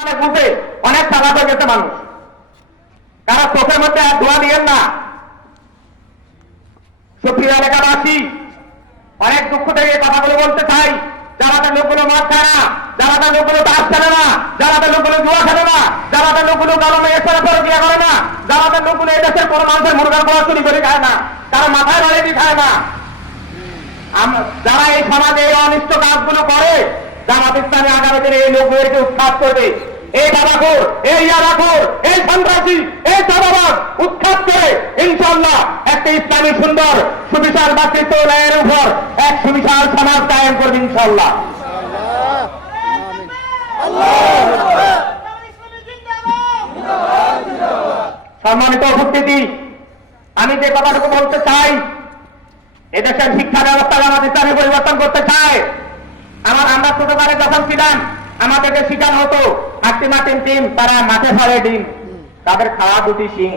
অনেক বুঝে অনেক চালাক হয়ে গেছে মানুষ। তারা চোখের মধ্যে আর ধোয়া দিয়েন না। সুপ্রিয় এলাকাবাসী, অনেক দুঃখ থেকে কথাগুলো বলতে চাই। যারা লোকগুলো মদ খায় না, যারা লোকগুলো দাস খেলে না, যারা লোকগুলো জুয়া খেলে না, যারা লোকগুলো কারও সাথে পরে বিয়ে করে না, যারা লোকগুলো এই দেশের কোনো মানুষের মুরগার পড়া চুরি করে খায় না, তারা মাথায় বাড়ি দিয়ে খায় না। যারা এই সমাজে এই অনিষ্ট কাজগুলো করে, জামাত ইসলামী আগামী দিনে এই লোকগুলোকে উৎখাত করবে। এই বাবাখোর এই ইয়াবাখোর এই সন্ত্রাসী, এই চাঁদাবাদ উৎখাত করে ইনশাল্লাহ একটা ইসলামী সুন্দর সুবিশাল বাকৃত ন্যায়ের উপর এক সুবিশাল সমাজ কায়েম করবে ইনশাল্লাহ সম্মানিত উপস্থিতি, আমি যে কথাটুকু বলতে চাই এদেশের শিক্ষা ব্যবস্থা জামাত ইসলামী পরিবর্তন করতে চায়। আমার আমরা ছোটকালে যখন ছিলাম আমাদেরকে শিখানো হতো মাটি মাটিন টিম তারা মাঠে ফলে ডিম। তাদের খাওয়া দুটি সিং